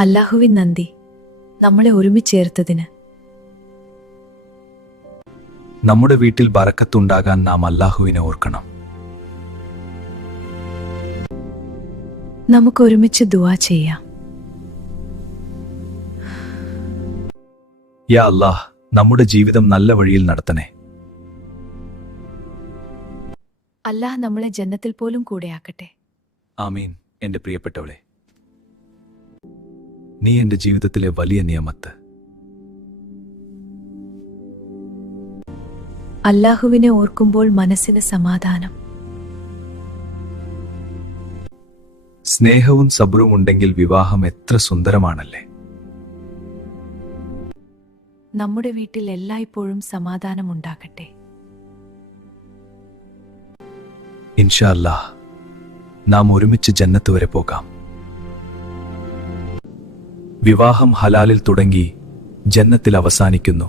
അല്ലാഹുവിൻ നന്ദി, നമ്മളെ ഒരുമിച്ചേർത്തതിന്. നമ്മുടെ വീട്ടിൽ ബറക്കത്തുണ്ടാകാൻ നാം അല്ലാഹുവിനെ ഓർക്കണം. നമുക്ക് ഒരുമിച്ച് ദുആ ചെയ്യാം. യാ അല്ലാഹ്, നമ്മുടെ ജീവിതം നല്ല വഴിയിൽ നടത്തണേ. അല്ലാഹ് നമ്മളെ ജന്നത്തിൽ പോലും കൂടെയാക്കട്ടെ. ആമീൻ. എന്റെ പ്രിയപ്പെട്ടവളെ, നീ എന്റെ ജീവിതത്തിലെ വലിയ നിയമത്ത്. അല്ലാഹുവിനെ ഓർക്കുമ്പോൾ മനസ്സിന് സമാധാനം. സ്നേഹവും സബ്റും ഉണ്ടെങ്കിൽ വിവാഹം എത്ര സുന്ദരമാണല്ലേ. നമ്മുടെ വീട്ടിൽ എല്ലായ്പ്പോഴും സമാധാനമുണ്ടാകട്ടെ. ഇൻഷാ അല്ലാഹ്, നാം ഒരുമിച്ച് ജന്നത്ത് വരെ പോകാം. വിവാഹം ഹലാലിൽ തുടങ്ങി ജന്നത്തിൽ അവസാനിക്കുന്നു.